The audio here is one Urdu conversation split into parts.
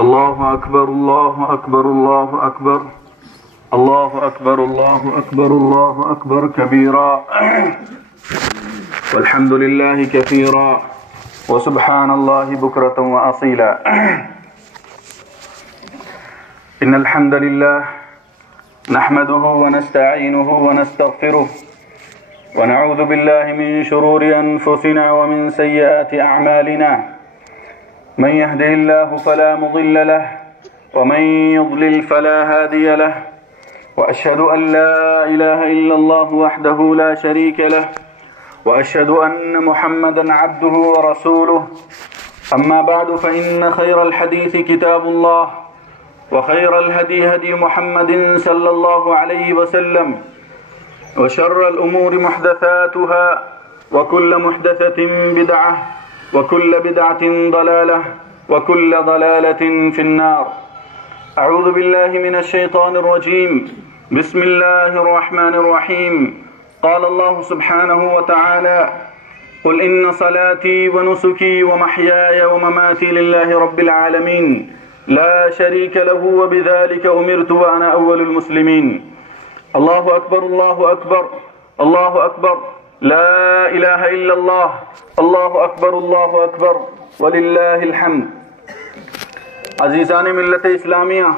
اللہ اکبر اللہ اکبر اللہ اکبر اللہ اکبر اللہ اکبر اللہ اکبر کبیرا والحمد للہ کثیرا وسبحان اللہ بکرۃ واصیلا ان الحمد للہ نحمده ونستعینه ونستغفره ونعوذ باللہ من شرور انفسنا ومن سیئات اعمالنا من يهده الله فلا مضل له ومن يضلل فلا هادي له وأشهد أن لا إله إلا الله وحده لا شريك له وأشهد أن محمدا عبده ورسوله أما بعد فإن خير الحديث كتاب الله وخير الهدي هدي محمد صلى الله عليه وسلم وشر الأمور محدثاتها وكل محدثة بدعة وكل بدعة ضلالة وكل ضلالة في النار أعوذ بالله من الشيطان الرجيم بسم الله الرحمن الرحيم قال الله سبحانه وتعالى قل إن صلاتي ونسكي ومحياي ومماتي لله رب العالمين لا شريك له وبذلك أمرت وأنا أول المسلمين الله أكبر الله أكبر الله أكبر لا الہ الا اللہ اللہ اکبر وللہ الحمد۔ عزیزان ملت اسلامیہ،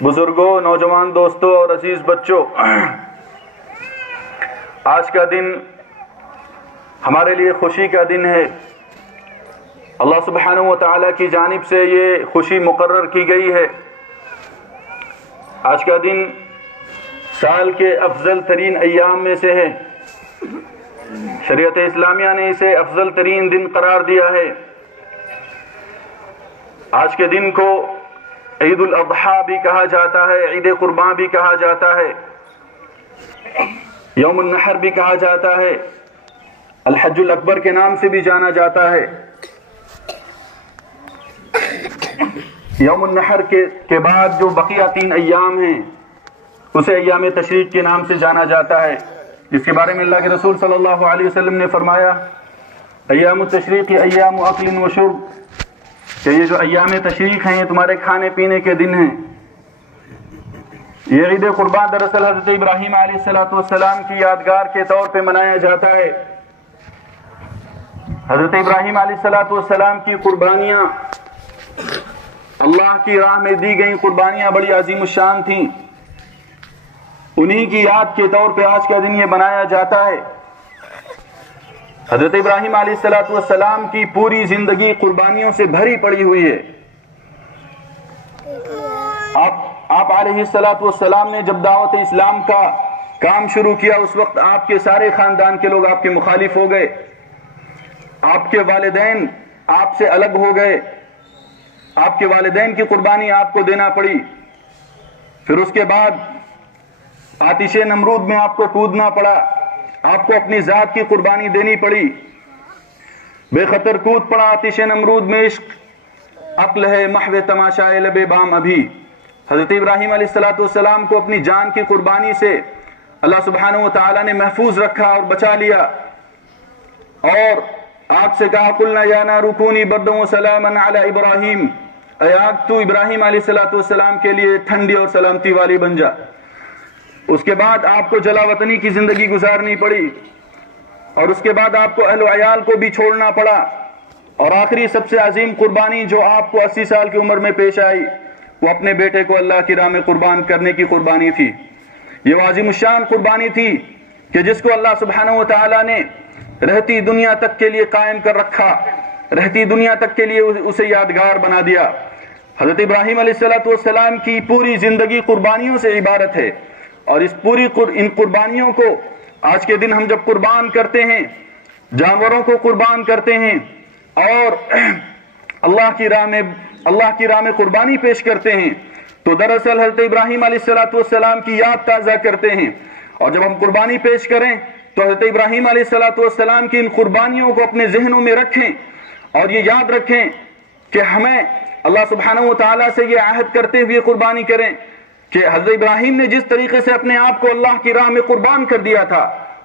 بزرگوں، نوجوان دوستوں اور عزیز بچوں، آج کا دن ہمارے لیے خوشی کا دن ہے۔ اللہ سبحانہ و تعالیٰ کی جانب سے یہ خوشی مقرر کی گئی ہے۔ آج کا دن سال کے افضل ترین ایام میں سے ہے۔ شریعت اسلامیہ نے اسے افضل ترین دن قرار دیا ہے۔ آج کے دن کو عید الاضحیٰ بھی کہا جاتا ہے، عید قرباں بھی کہا جاتا ہے، یوم النحر بھی کہا جاتا ہے، الحج الاکبر کے نام سے بھی جانا جاتا ہے۔ یوم النحر کے بعد جو بقیہ 3 ایام ہیں اسے ایام تشریق کے نام سے جانا جاتا ہے، جس کے بارے میں اللہ کے رسول صلی اللہ علیہ وسلم نے فرمایا ایام التشریق ایام اکل و شرب، کہ یہ جو ایام تشریق ہیں یہ تمہارے کھانے پینے کے دن ہیں۔ یہ عید قربان دراصل حضرت ابراہیم علیہ السلام کی یادگار کے طور پہ منایا جاتا ہے۔ حضرت ابراہیم علیہ السلام کی قربانیاں، اللہ کی راہ میں دی گئیں قربانیاں بڑی عظیم الشان تھیں، انہی کی یاد کے طور پہ آج کا دن یہ بنایا جاتا ہے۔ حضرت ابراہیم علیہ السلام کی پوری زندگی قربانیوں سے بھری پڑی ہوئی ہے۔ آپ علیہ السلام نے جب دعوت اسلام کا کام شروع کیا اس وقت آپ کے سارے خاندان کے لوگ آپ کے مخالف ہو گئے، آپ کے والدین آپ سے الگ ہو گئے، آپ کے والدین کی قربانی آپ کو دینا پڑی، پھر اس کے بعد آتش نمرود میں آپ کو کودنا پڑا، آپ کو اپنی ذات کی قربانی دینی پڑی، بے خطر کود پڑا آتش نمرود میں، عشق عقل ہے محو تماشائے لب بام ابھی۔ حضرت ابراہیم علیہ السلام کو اپنی جان کی قربانی سے اللہ سبحانہ و تعالیٰ نے محفوظ رکھا اور بچا لیا، اور آگ سے کہا قلنا یا نار کونی بردا وسلاما علی ابراہیم، اے آگ تو ابراہیم علیہ السلام کے لیے ٹھنڈی اور سلامتی والی بن جا۔ اس کے بعد آپ کو جلا وطنی کی زندگی گزارنی پڑی، اور اس کے بعد آپ کو اہل و عیال کو بھی چھوڑنا پڑا، اور آخری سب سے عظیم قربانی جو آپ کو 80 سال کی عمر میں پیش آئی وہ اپنے بیٹے کو اللہ کی راہ میں قربان کرنے کی قربانی تھی۔ یہ وہ عظیم الشان قربانی تھی کہ جس کو اللہ سبحانہ و تعالیٰ نے رہتی دنیا تک کے لیے قائم کر رکھا، رہتی دنیا تک کے لیے اسے یادگار بنا دیا۔ حضرت ابراہیم علیہ السلام کی پوری زندگی قربانیوں سے عبارت ہے، اور ان قربانیوں کو آج کے دن ہم جب قربان کرتے ہیں، جانوروں کو قربان کرتے ہیں اور اللہ کی راہ میں قربانی پیش کرتے ہیں، تو دراصل حضرت ابراہیم علیہ السلام کی یاد تازہ کرتے ہیں۔ اور جب ہم قربانی پیش کریں تو حضرت ابراہیم علیہ السلام کی ان قربانیوں کو اپنے ذہنوں میں رکھیں، اور یہ یاد رکھیں کہ ہمیں اللہ سبحانہ و تعالیٰ سے یہ عہد کرتے ہوئے قربانی کریں کہ حضرت ابراہیم نے جس طریقے سے اپنے آپ کو اللہ کی راہ میں قربان کر دیا تھا،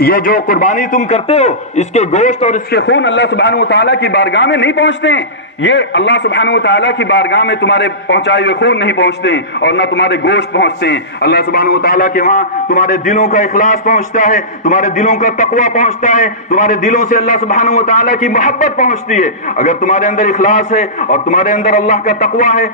یہ جو قربانی تم کرتے ہو اس کے گوشت اور اس کے خون اللہ سبحانہ و تعالیٰ کی بارگاہ میں نہیں پہنچتے ہیں. یہ اللہ سبحانہ و تعالیٰ کی بارگاہ میں تمہارے پہنچائے ہوئے خون نہیں پہنچتے ہیں اور نہ تمہارے گوشت پہنچتے ہیں. اللہ سبحانہ و تعالیٰ کے وہاں تمہارے دلوں کا اخلاص پہنچتا ہے, تمہارے دلوں کا تقویٰ پہنچتا ہے, تمہارے دلوں سے اللہ سبحانہ و تعالیٰ کی محبت پہنچتی ہے. اگر تمہارے اندر اخلاص ہے اور تمہارے اندر اللہ کا تقویٰ ہے,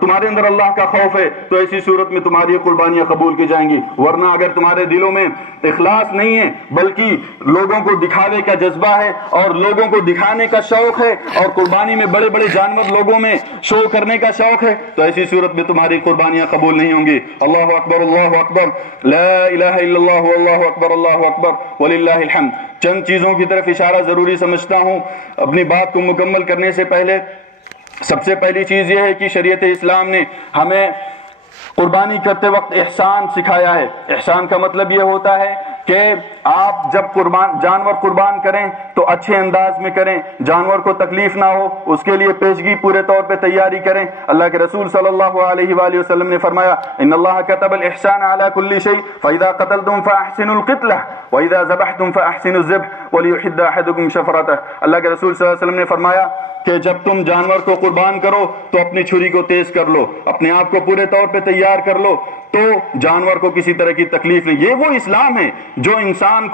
تمہارے اندر اللہ کا خوف ہے, تو ایسی صورت میں تمہاری قربانیاں قبول کی جائیں گی. ورنہ اگر تمہارے دلوں میں اخلاص نہیں ہے بلکہ لوگوں کو دکھاوے کا جذبہ ہے اور لوگوں کو دکھانے کا شوق ہے اور قربانی میں بڑے بڑے جانور لوگوں میں شو کرنے کا شوق ہے, تو ایسی صورت میں تمہاری قربانیاں قبول نہیں ہوں گی. اللہ اکبر, اللہ اکبر, لا الہ الا اللہ, اللہ اکبر, اللہ اکبر وللہ الحمد. چند چیزوں کی طرف اشارہ ضروری سمجھتا ہوں اپنی بات کو مکمل کرنے سے پہلے. سب سے پہلی چیز یہ ہے کہ شریعت اسلام نے ہمیں قربانی کرتے وقت احسان سکھایا ہے. احسان کا مطلب یہ ہوتا ہے کہ آپ جب جانور قربان کریں تو اچھے انداز میں کریں, جانور کو تکلیف نہ ہو, اس کے لیے پیشگی پورے طور پہ تیاری کریں. اللہ کے رسول صلی اللہ علیہ وآلہ وسلم نے فرمایا ان اللہ كتب الاحسان على كل شيء فاذا قتلتم فاحسنوا القتلة واذا ذبحتم فاحسنوا الذبح وليحد احدكم شفرته. اللہ کے رسول صلی اللہ علیہ وسلم نے فرمایا کہ جب تم جانور کو قربان کرو تو اپنی چھری کو تیز کر لو, اپنے آپ کو پورے طور پہ تیار کر لو, تو جانور کو کسی طرح کی تکلیف نہیں. یہ وہ اسلام ہے جو انسان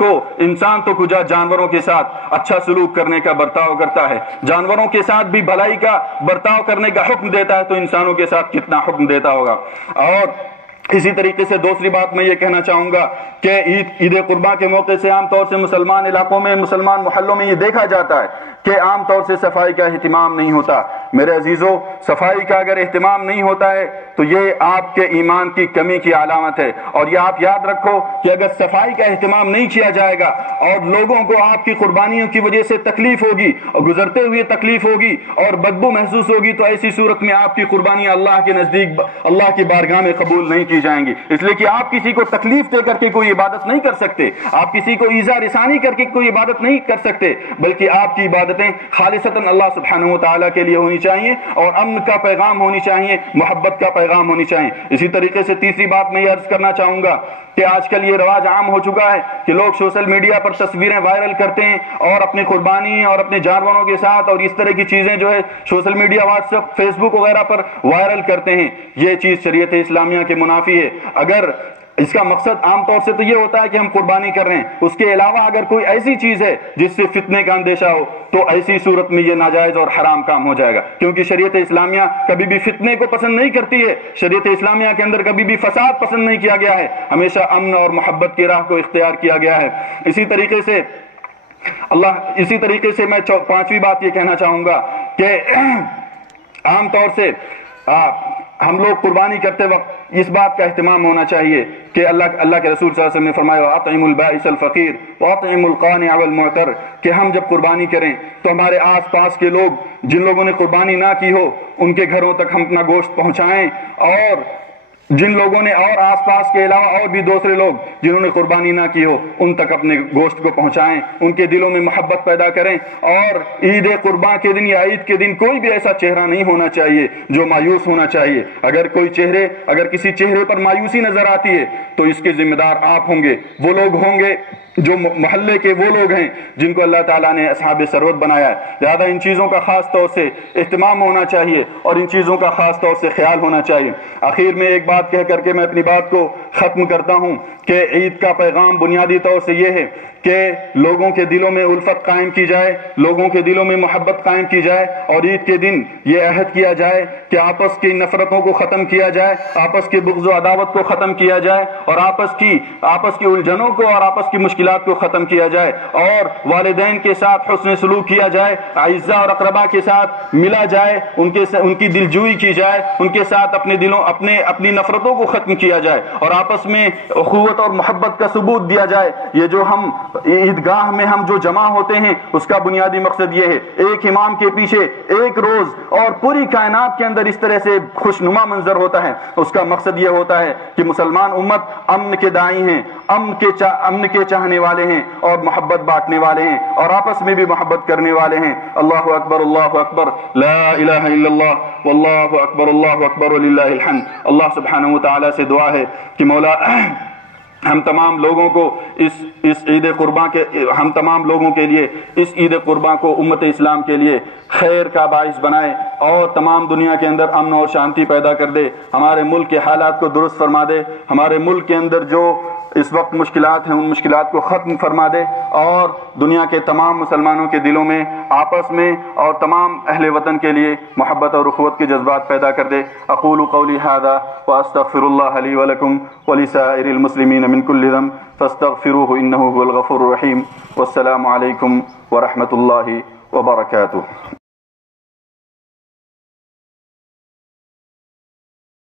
تو کجا جانوروں کے ساتھ اچھا سلوک کرنے کا برتاؤ کرتا ہے, جانوروں کے ساتھ بھی بھلائی کا برتاؤ کرنے کا حکم دیتا ہے, تو انسانوں کے ساتھ کتنا حکم دیتا ہوگا. اور اسی طریقے سے دوسری بات میں یہ کہنا چاہوں گا کہ عید قربان کے موقع سے عام طور سے مسلمان علاقوں میں, مسلمان محلوں میں یہ دیکھا جاتا ہے کہ عام طور سے صفائی کا اہتمام نہیں ہوتا. میرے عزیزو, صفائی کا اگر اہتمام نہیں ہوتا ہے تو یہ آپ کے ایمان کی کمی کی علامت ہے. اور یہ آپ یاد رکھو کہ اگر صفائی کا اہتمام نہیں کیا جائے گا اور لوگوں کو آپ کی قربانیوں کی وجہ سے تکلیف ہوگی اور گزرتے ہوئے تکلیف ہوگی اور بدبو محسوس ہوگی, تو ایسی صورت میں آپ کی قربانیاں اللہ کے نزدیک, اللہ کی بارگاہ میں قبول نہیں کی جائیں گی. اس لیے کہ آپ کسی کو تکلیف دے کر کے کوئی عبادت نہیں کر سکتے, آپ کسی کو ایذا رسانی کر کے کوئی عبادت نہیں کر سکتے, بلکہ آپ کی عبادتیں خالصتاً اللہ سبحانہ و تعالیٰ کے لیے ہونی چاہیے اور امن کا پیغام ہونی چاہیے, محبت کا پیغام ہونی چاہیے. اسی طریقے سے تیسری بات میں یہ عرض کرنا چاہوں گا کہ آج کل یہ رواج عام ہو چکا ہے کہ لوگ سوشل میڈیا پر تصویریں وائرل کرتے ہیں اور اپنی قربانی اور اپنے جانوروں کے ساتھ اور اس طرح کی چیزیں جو ہے social media, WhatsApp, Facebook وغیرہ پر وائرل کرتے ہیں. یہ چیز شریعت اسلامیہ کے منافی ہے. اگر اس کا مقصد عام طور سے تو یہ ہوتا ہے کہ ہم قربانی کر رہے ہیں, اس کے علاوہ اگر کوئی ایسی چیز ہے جس سے فتنے کا اندیشہ ہو تو ایسی صورت میں یہ ناجائز اور حرام کام ہو جائے گا, کیونکہ شریعت اسلامیہ کبھی بھی فتنے کو پسند نہیں کرتی ہے. شریعت اسلامیہ کے اندر کبھی بھی فساد پسند نہیں کیا گیا ہے, ہمیشہ امن اور محبت کی راہ کو اختیار کیا گیا ہے. اسی طریقے سے میں پانچویں بات یہ کہنا چاہوں گا کہ عام طور سے ہم لوگ قربانی کرتے وقت اس بات کا اہتمام ہونا چاہیے کہ اللہ کے رسول صلی اللہ علیہ وسلم نے فرمایا اطعموا البائس الفقیر واطعموا القانع والمعتر, کہ ہم جب قربانی کریں تو ہمارے آس پاس کے لوگ جن لوگوں نے قربانی نہ کی ہو ان کے گھروں تک ہم اپنا گوشت پہنچائیں, اور جن لوگوں نے اور آس پاس کے علاوہ اور بھی دوسرے لوگ جنہوں نے قربانی نہ کی ہو ان تک اپنے گوشت کو پہنچائیں, ان کے دلوں میں محبت پیدا کریں. اور عید قربان کے دن یا عید کے دن کوئی بھی ایسا چہرہ نہیں ہونا چاہیے جو مایوس ہونا چاہیے. اگر کسی چہرے پر مایوسی نظر آتی ہے تو اس کے ذمہ دار آپ ہوں گے, وہ لوگ ہوں گے جو محلے کے وہ لوگ ہیں جن کو اللہ تعالیٰ نے اصحاب سرود بنایا ہے. لہذا ان چیزوں کا خاص طور سے اہتمام ہونا چاہیے اور ان چیزوں کا خاص طور سے خیال ہونا چاہیے. آخر میں ایک بات کہہ کر کے میں اپنی بات کو ختم کرتا ہوں کہ عید کا پیغام بنیادی طور سے یہ ہے کہ لوگوں کے دلوں میں الفت قائم کی جائے, لوگوں کے دلوں میں محبت قائم کی جائے, اور عید کے دن یہ عہد کیا جائے کہ آپس کی نفرتوں کو ختم کیا جائے, آپس کے بغض و عداوت کو ختم کیا جائے, اور آپس کی الجھنوں کو اور آپس کی مشکلات کو ختم کیا جائے, اور والدین کے ساتھ حسن سلوک کیا جائے, اعزاء اور اقربا کے ساتھ ملا جائے, ان کی دلجوئی کی جائے, ان کے ساتھ اپنی نفرتوں کو ختم کیا جائے, اور آپس میں اخوت اور محبت کا ثبوت دیا جائے. یہ جو ہم عیدگاہ میں ہم جو جمع ہوتے ہیں اس کا بنیادی مقصد یہ ہے, ایک امام کے پیچھے ایک روز اور پوری کائنات کے اندر اس طرح سے خوشنما منظر ہوتا ہے. اس کا مقصد یہ ہوتا ہے کہ مسلمان امت امن کے داعی ہیں, امن کے چاہنے والے ہیں, اور محبت بانٹنے والے ہیں, اور آپس میں بھی محبت کرنے والے ہیں. اللہ اکبر, اللہ اکبر, لا الہ الا اللہ, واللہ اکبر, اللہ اکبر وللہ الحمد. اللہ سبحانہ و تعالی سے دعا ہے کہ مولا ہم تمام لوگوں کو اس عید قرباں کے ہم تمام لوگوں کے لیے اس عید قرباں کو امت اسلام کے لیے خیر کا باعث بنائے اور تمام دنیا کے اندر امن اور شانتی پیدا کر دے، ہمارے ملک کے حالات کو درست فرما دے، ہمارے ملک کے اندر جو اس وقت مشکلات ہیں ان مشکلات کو ختم فرما دے، اور دنیا کے تمام مسلمانوں کے دلوں میں آپس میں اور تمام اہل وطن کے لیے محبت اور اخوت کے جذبات پیدا کر دے۔ اقول قولی ھذا واستغفر اللہ لی ولکم ولسائر المسلمین من کل ذنب فاستغفروہ انہ هو الغفور الرحیم، والسلام علیکم ورحمۃ اللہ وبرکاتہ۔